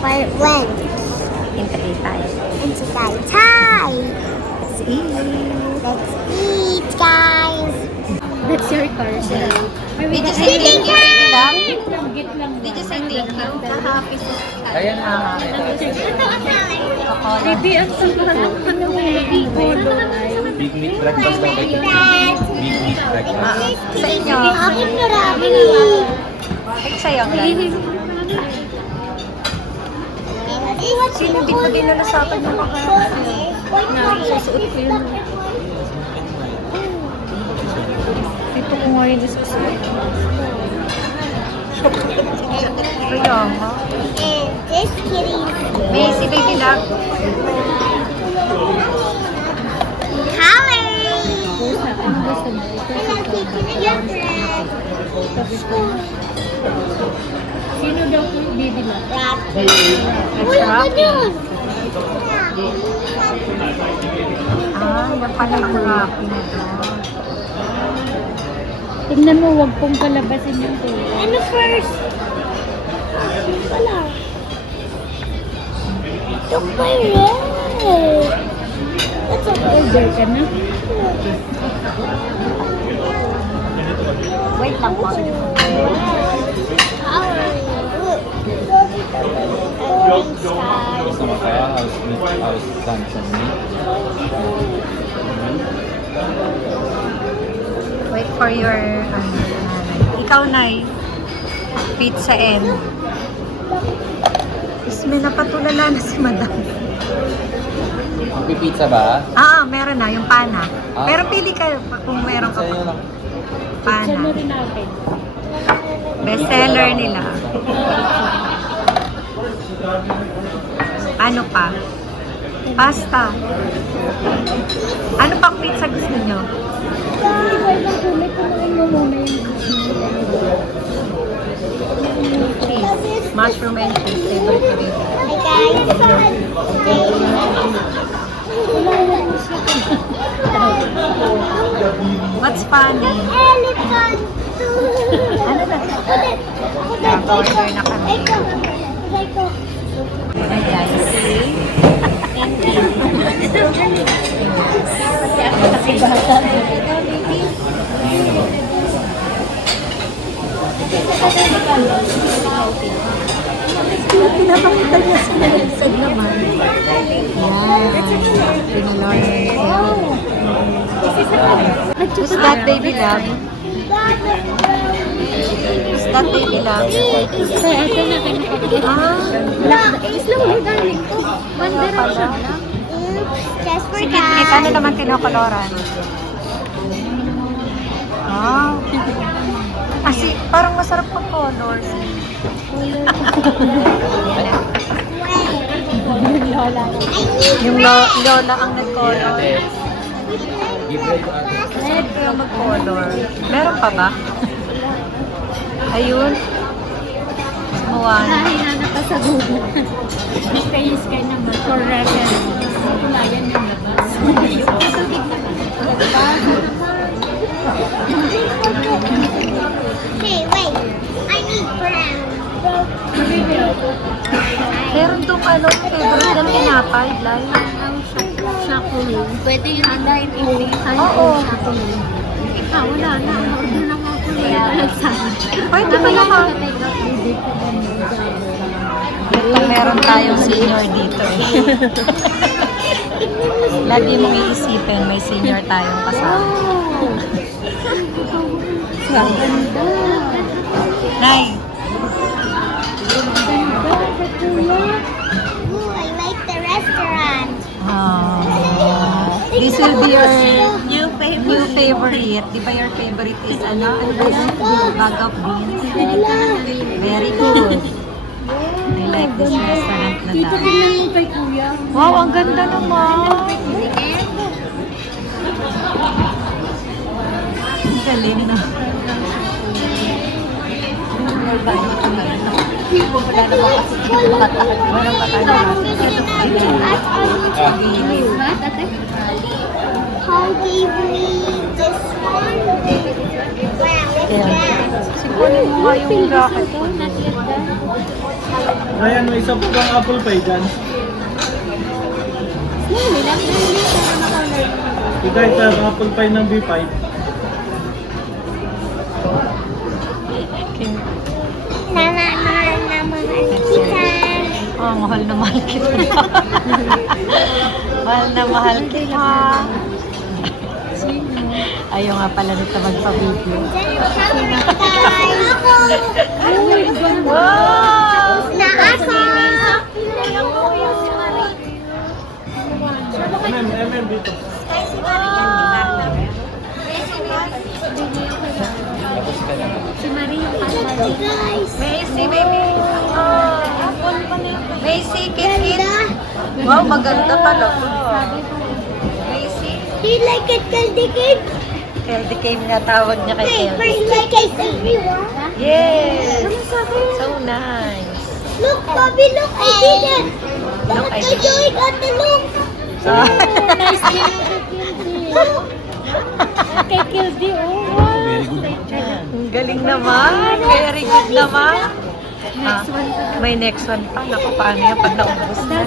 When? In Tagaytay. In Tagaytay. Let's eat. Let's eat, guys. That's your car, sir. Did you say thank you, baby love? Git lang. Did you say thank you? Happy Ayan na. Baby, ang sarap ka ng baby. Big meat breakfast daw kayo. Big meat breakfast. Sa inyo. Akin marami. Ay, sa'yo ang guys. Sino dito dinalasapan ng mga Susuot ko yun. Ito ko nga yung susuot. Kaya nga. And this kitty. May si baby love. Holly. Ang gusto mo. Sino daw po baby lang? Uy, ano yun? Yan pala yung Rocky na to. Tingnan mo, huwag pong palabasin yung tuwa. Ano first? Wala. Took my red. That's a Order ka na? Wait lang po. Gusto mo kaya house meat, house Samson meat? Wait for your, ikaw, Nay. Pizza and. Is may napatulala na si Madam. Pizza ba? Meron na, yung pana. Pero pili ka kung meron ka Sa inyo pa. lang. Siya Pana. na rin natin. Bestseller nila. Ano pa? Pasta. Ano pang pizza gusto nyo? Kulay kumain mo muna yung Cheese. Mushroom and cheese. Favorite ko rin. Hi guys. What's funny? Elephant. Ano na? Order na kami. Ay, guys. kasi bata. Pinapakita niya sa nalisag naman. Yan. Pinalorder niya. Who's that, baby love? Who's that, baby love? Sir, ito na kayo Slow mo, darling. One Direction. Just for Si Kit, ano naman kinokoloran? Parang masarap pang colors. Yung lola ang nag-color. Red yung mag-color. Meron pa ba? Ayun. Muwan. Hinahanap ka sa Google. Kayo sky naman for reference. Wala yan yung labas. Hey, wait. I need brown. Meron tong favorite ng tinapay, Blay. Shakulong. Pwede yung online in-real. Oo. Wala na. Order na mga kulay. Pwede ba naman? Meron tayong senior dito eh. Lagi mong iisipin, may senior tayong kasama. Ganda. Nay, Ooh, I like the restaurant. this will be your new favorite. Di ba your favorite is ano? Ano ba yun? Bag of beans. Very good. I like this restaurant na Dito dahil. din lang yung kay Kuya. Wow, ang ganda naman. Ang galing na. Wala naman kasi kinabata. Walang bata Paul gave me this one. Wow, what's that? Sipunin mo nga yung jacket ko. How Ryan, may isa po bang apple pie dyan? Ikaw ito ang apple pie ng B5. Oh, mahal na mahal kita. Mahal na mahal kita. Ayaw nga pala nito magpa-video. Wow! Dito. Tapos ka na. Si Marie yung pala. Macy, baby. Oh, Macy, kit. Wow, maganda talaga. Macy. Do you like it, Candy Cake? Keldy Kane nga tawag niya kay Hey, Keldy. first like I said everyone. Yes! So nice. Look, Bobby, look, I did it. Look, Look, I I did do it at the look. Nice din ang kay Kildy. Oh, wow. Very good. Ang galing naman. Very good naman. Ah, may next one pa. Naku, paano yan pag naubos na?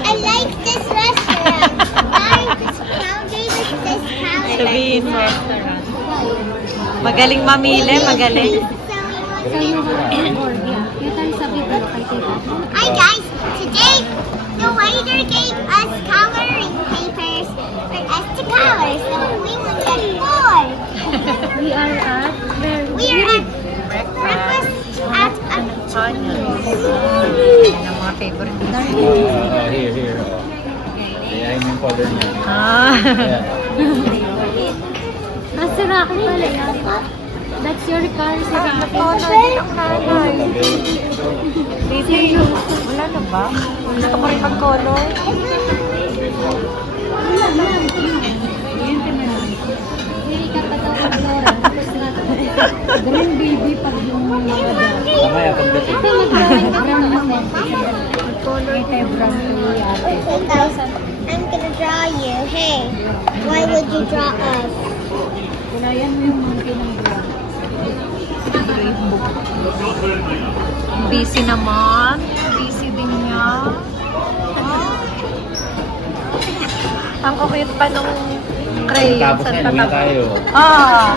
I like this restaurant. I gave it this house. Sabihin mo. Magaling mamili, magaling. Hi guys, today the waiter gave us coloring papers for us to color, so we will get bored. We are at We are at breakfast at a Yan ang mga favorite dish. Here. Kaya yung color niya. Ah. Ayan. Nasa Rocky pala yan. That's your car, si Rocky. Baby, wala na ba? Gusto ko rin mag-color. Hindi ka pa daw mag-Laura. Tapos green baby pag yung mga dyan. Mamaya pagdating. Ito mag-brown naman. Color tayo brown to ate. Okay guys, I'm gonna draw you. Hey, why would you draw us? Kulayan mo yung monkey ng brown. Busy naman. Busy din niya. Ang cute pa nung crayon. Tapos na, uwi tayo. Ah!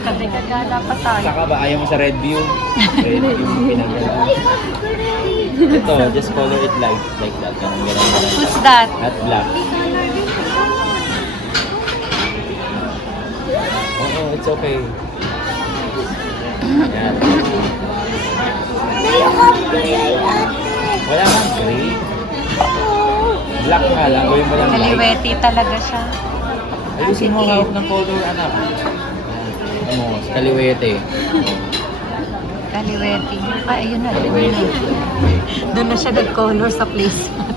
Kasi kagala pa tayo. Saka ba ayaw mo sa red view? Red view pinagala. Ito, just color it like that. Ganun. Who's that? Not black. Oo, it's okay. Yan. They have gray ate. Wala kang gray. Black nga lang. Gawin mo lang light. Kaliweti talaga siya. Ayusin mo ang hawak ng color, anak. Ano, kaliwete. Kaliweti. Ay, ayun na. Ayun na. Doon na siya nag-color sa placement.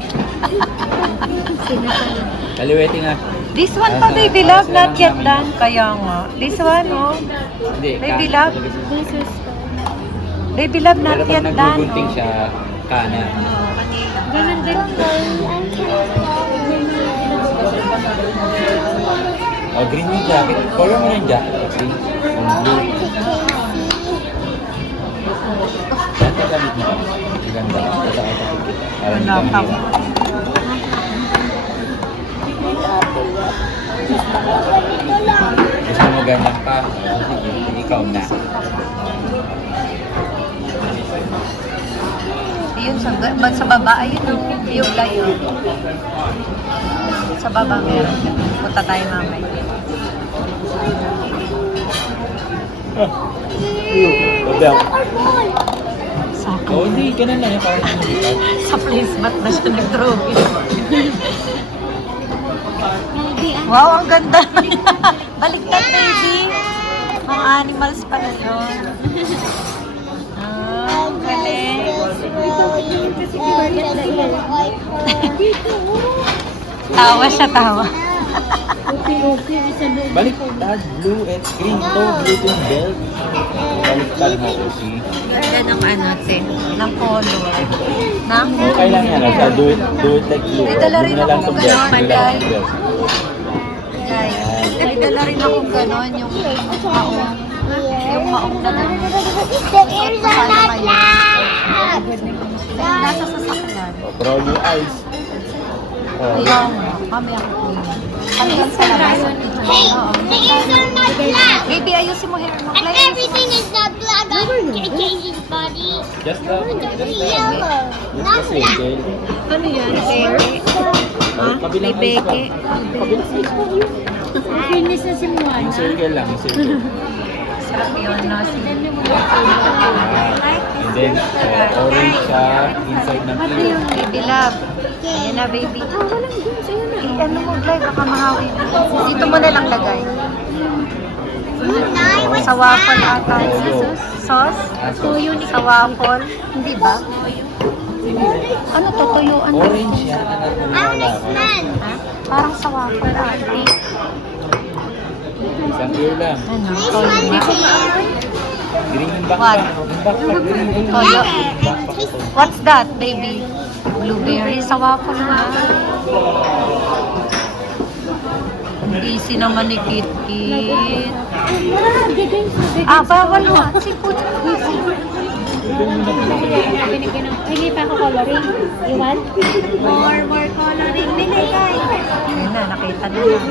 Kaliwete nga. This one pa, baby love, not yet done. Kaya nga. This one, oh. Hindi. Baby love. This is Baby love, not Pero pag yet done. naggugunting Oh. siya, kana. ganun din. Oh, green yung jacket. Color mo na yung jacket. Green. Yung blue. Yan, gamit mo. Ganda. Para hindi Wala ka pa. mahirap. Ganito lang. Gusto mo ganyan pa? Sige, ikaw na. Ayun, sa baba, ayun yung layo. Sa baba meron. Punta tayo mamaya. Babel. Sa Oh, hindi. Ganun lang yung parang hindi. Sa placement na siya nag-drawing. Hindi ah. Wow, ang ganda. Baliktad, baby. Mga animals pala yun. Ah, ang galing. Tawa siya, tawa. Okay. Isa doon. Baliktad. Blue and green to. Blue to yung belt. Baliktad mo to, see? Ganda ng ano, te. Ng color. Na? Okay lang yan. Basta do it like blue. May dala rin Blue na lang ako tong belt. ganun, Blue lang Manday. tong belt. Guys. dala rin akong ganon, yung maong. Yung maong na gano'n. The ears are not loud. Nasa sasakyan. Oh, pero all your eyes. Oh, Ayaw mo. Mamaya ko po yun. Pagyan sa labas. Hey, the ears are not black. Baby, ayusin mo hair mo. And everything is not black on JJ's body. just the Yellow, not same black. tail. Ano yan? Beke? Ha? Kabilang May eyes pa. beke? Kabilang eyes pa. Finish na si Moana. Yung circle lang, yung circle. Sarap yun, no? And then, orange siya inside ng clear. Baby love. Ayan na, baby. Ano mo, Glay? Baka mahawi. Dito mo na lang lagay. Nine, what's Sa waffle that? ata. Sauce? Tuyo ni Sa waffle. Hindi ba? Ano to? Tuyuan ba? Orange siya. I wanna smell. Ha? Parang sa waffle ata. Isang clear lang. Ano? Can I Toyo smell na? the ear? Green yung back What? pa. Yung back pa, green yung Toyo. And taste What's that, baby? Blueberry sa waffle na. Easy naman ni Kit Kit. Ah, bawal mo. Sipot. Hindi pa ako coloring. You want? More coloring. Bili kay. Ayun na, nakita na yan.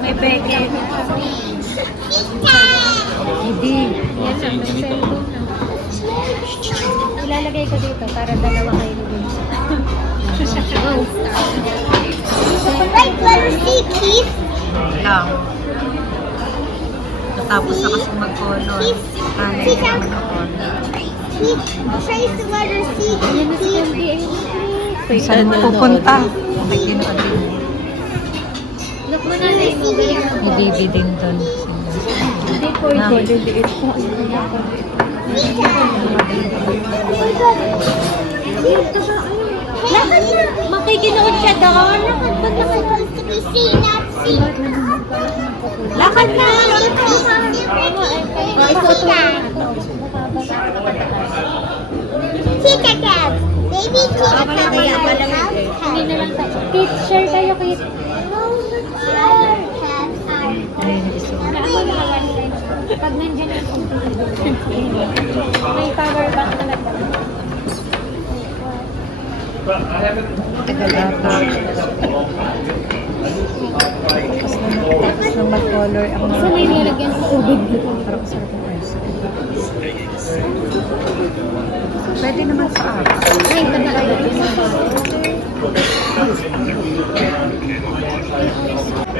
May beke. Hindi. Yan ang cellphone na. Ilalagay ko dito para dalawa kayo ni Bunso. Right letter C, Keith. Lang. Natapos na kasi mag-color. Hanay na naman ako. Keith, trace the letter C, Yan na si Keith. MD. Saan pupunta? Okay, ginawa din. Look mo na na mo. May baby din doon. Hindi po ito. Liliit po. Lakad na. Makikinood siya doon. But it's supposed to be C, not C. Lakad na! Tita Cats. Baby Tita Cats. Hindi na lang tayo. Kit, share tayo kit. Ayun, gusto ko. Pag nandiyan ang computer. May power bank talaga. Tagal ata. Tapos nang mag-color ang Saan may nilagyan ng tubig dito? Parang sarap ng ice. Pwede naman sa akin. Ay, tagal.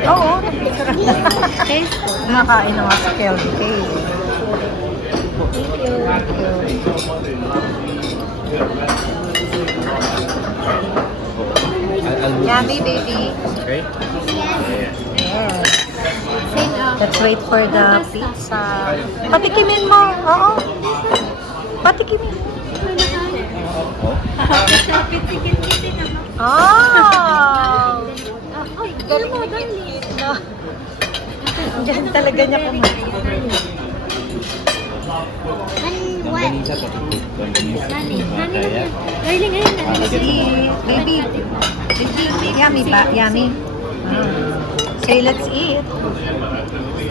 Oo. Nakain na nga sa Kelvin Kay. Yummy, baby. Okay? Yes. Same up. Let's wait for the pizza. Patikimin mo. Oo. Patikimin. Oh! Ay, galing mo, darling. No. Diyan talaga niya kumain. And what? Longganisa to. Longganisa. Nani, nani Kaya. lang. Darling, ayun na. Baby. Yummy ba? Yummy? Say let's eat.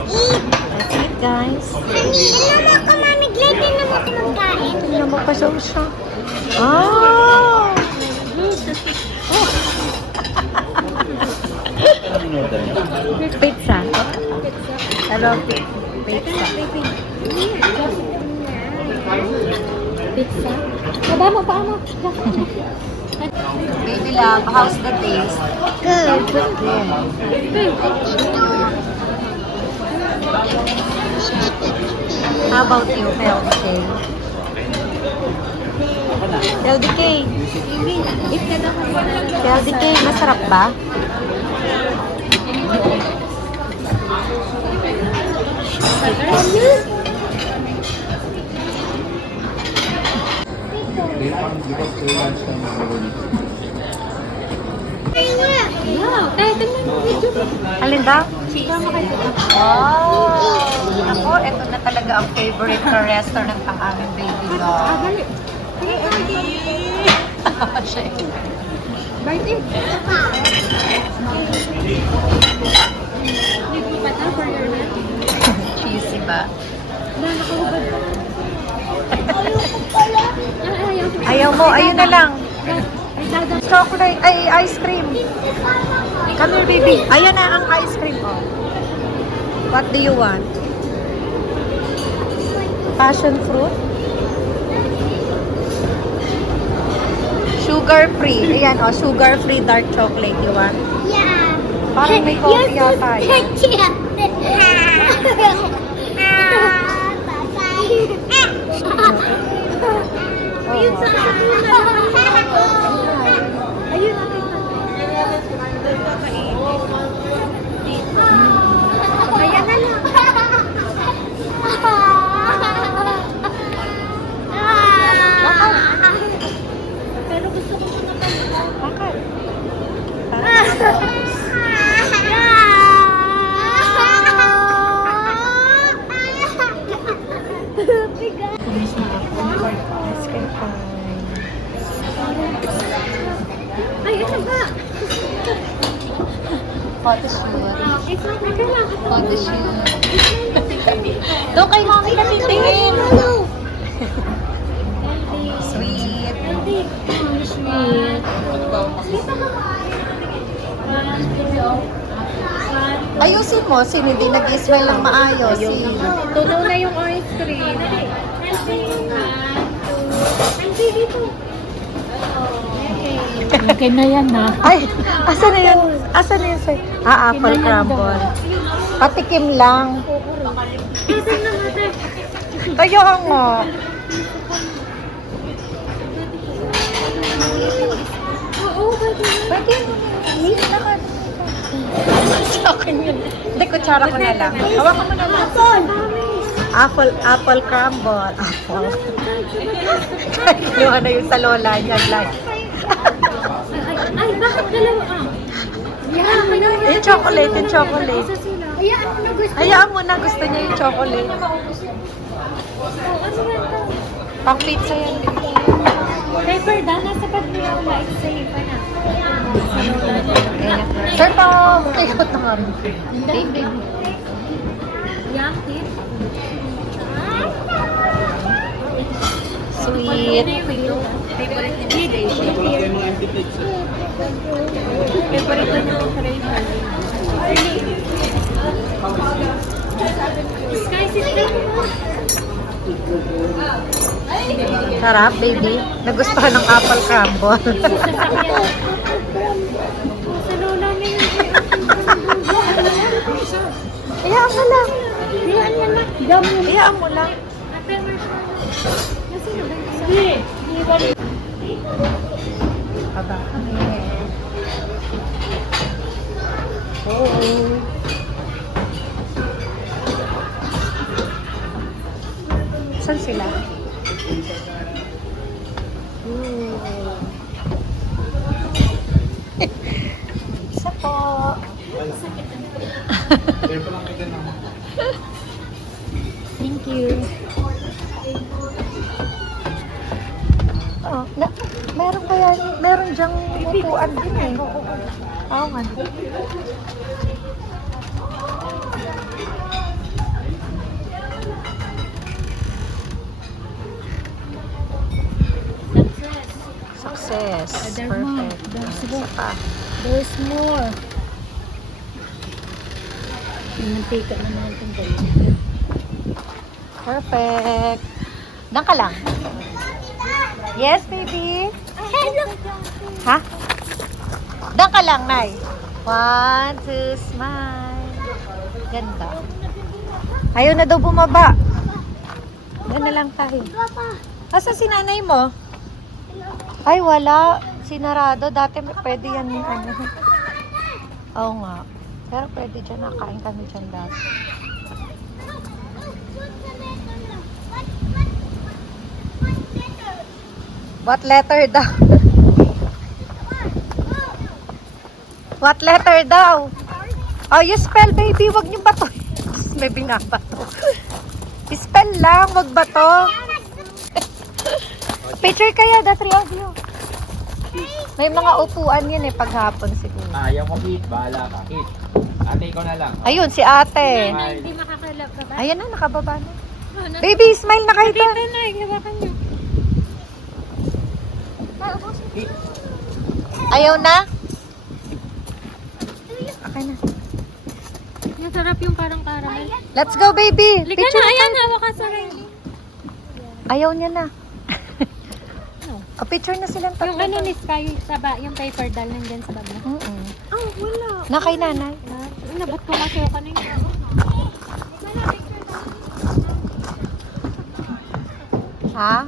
Eat. Let's eat, guys. Honey, alam mo ka, mami, glad din naman ako magkain. Tingnan mo pa siya. Oh! Anong in-order niyo? Pizza. Hello, pizza. Pizza. Baba mo, paa mo. Baby love, how's the taste? Good. How about you, LDK? LDK? LDK, masarap ba? Wow, tayo, tingnan mo. Video mo. Alin daw? Tama kayo. Oh! Ako, ito na talaga ang favorite na restaurant ng aming baby dog. Dali. Siya. Birthday. Hindi pa ito for your head. Cheesy ba? Wala, nakahubad pa. Ayaw ko. Ayaw mo, ayun na lang. Ay, dadang. Chocolate, ay ice cream. Come here, baby. Ayan na ang ice cream. Oh. What do you want? Passion fruit? Sugar free. Ayan, oh, sugar free dark chocolate. You want? Yeah. Parang may coffee yata yan. Oh, Ayun sa Ayun, Kaya na lang. pero gusto ko na bakit? Ice cream pie. Ay, ito ba? Photoshoot. Ito, okay lang. Photoshoot. Doon kay mami na titingin. Sweet. Hindi. Sweet. Ayusin mo, sino hindi nag-smell ng maayos. Tulo na yung ice cream. Hindi dito. Okay na yan na. Ay, asan na yun? Asan na yun, sir? Apple crumble. Patikim lang. Isang na natin. Tayo nga. Oo, pwede. Pwede naman. Sa akin yun. Hindi, kutsara ko na lang. Hawakan mo naman. Apple crumble. Apple. Yung ano yung sa lola niya lang. Ay, bakit dalawa? Yeah, may Yung chocolate, yung chocolate. isa sila. Hayaan mo na gusto. Hayaan mo na, gusto niya yung chocolate. Oh, ano yan to? Pang pizza yan. Paper da, nasa pag-riola, explain pa na. Sa lola niya. Sir, ikot na nga rin. Baby. Yeah, tip. Sweet. Favorite ni Station. Favorite ko niya ang flavor. Sky, sit down mo. Sarap, baby. Nagustuhan ng apple crumble. Sasakyan. Sa lola niya yun. Hayaan mo lang. Hayaan mo na. Damo. Hayaan mo lang. Ate, marshmallow. Kasi na ba yung isa? Hindi. Aba. Oo. Saan sila? Isa po. Thank you. Oh, meron kaya, meron dyang upuan din eh. Oo nga. Success. Perfect. Isa pa. There's more. Mantika na natin dali. Perfect. Doon ka lang. Yes, baby. Hello. Ha? Doon ka lang, Nay. 1, 2, smile. Ganda. Ayaw na daw bumaba. Doon na lang tayo. Papa. Asa si nanay mo? Ay, wala. Sinarado. Dati pwede yan. Ano. Oo nga. Pero pwede dyan. Nakain kami dyan dati. What letter daw? What letter daw? Oh, you spell, baby. Wag niyo bato. May binabato. Spell lang. Wag bato. Picture kayo, the three of you. May mga upuan yun eh, paghapon siguro. Ayaw mo, Kit. Bahala ka, Kit. Ate, ikaw na lang. Ayun, si ate. Smile. Hindi makakalap ka ba? Ayan na, nakababa na. Baby, smile na kayo Dito doon. na, hawakan niyo. Ayaw na? Okay na. Masarap yung parang caramel. Let's go, baby. Lika Picture na, na ayan, tayo. hawakan sa Riley. Ayaw niya na. Picture na silang Yung tatlo. ano ni Sky, yung paper doll nandyan sa baba. Oh, wala. Na kay nanay. Inabot ko kasi ako kanina. Ha?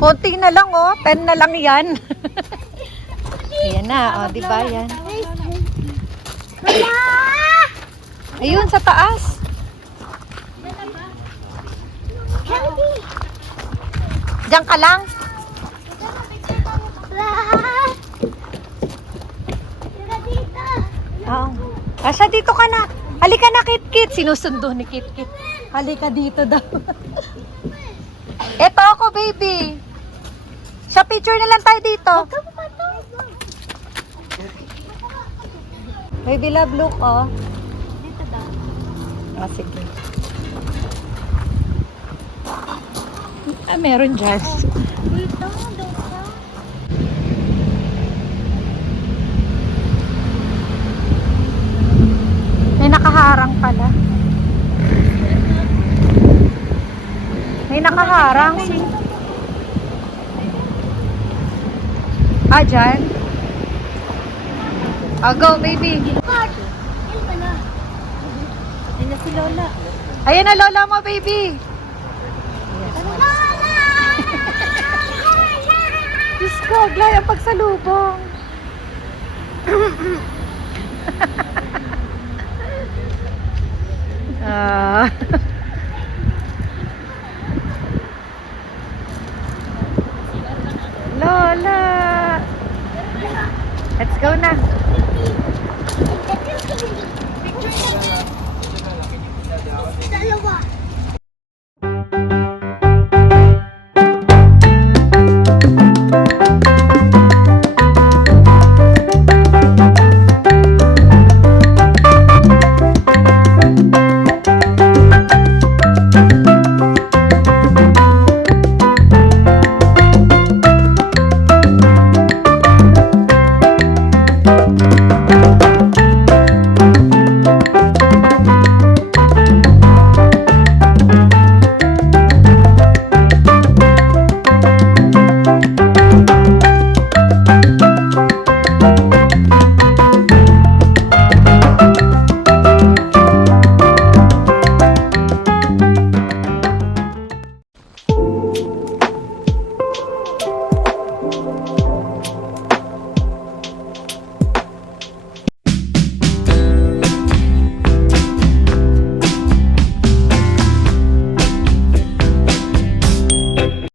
Konti na lang, oh. 10 na lang yan. Ayan na, oh. Diba yan? Wala! Ayun, sa taas. Candy! Diyan ka lang. Wala! Tira dito! Oo. Asya, dito ka na. Halika na, Kit-Kit. Sinusundo ni Kit-Kit. Halika dito daw. Eto ako, baby. Sa picture na lang tayo dito. Baby love, look, oh. Dito daw. Ah, sige. Ah, meron dyan. Dito, dito. May nakaharang pala. May nakaharang. Ah, dyan? Ah, go, baby. Ayun na si Lola. Ayan na, lola mo, baby. Diyos ko, Glay, ang pagsalubong. Ah. Lola. Let's go na. Dalawa.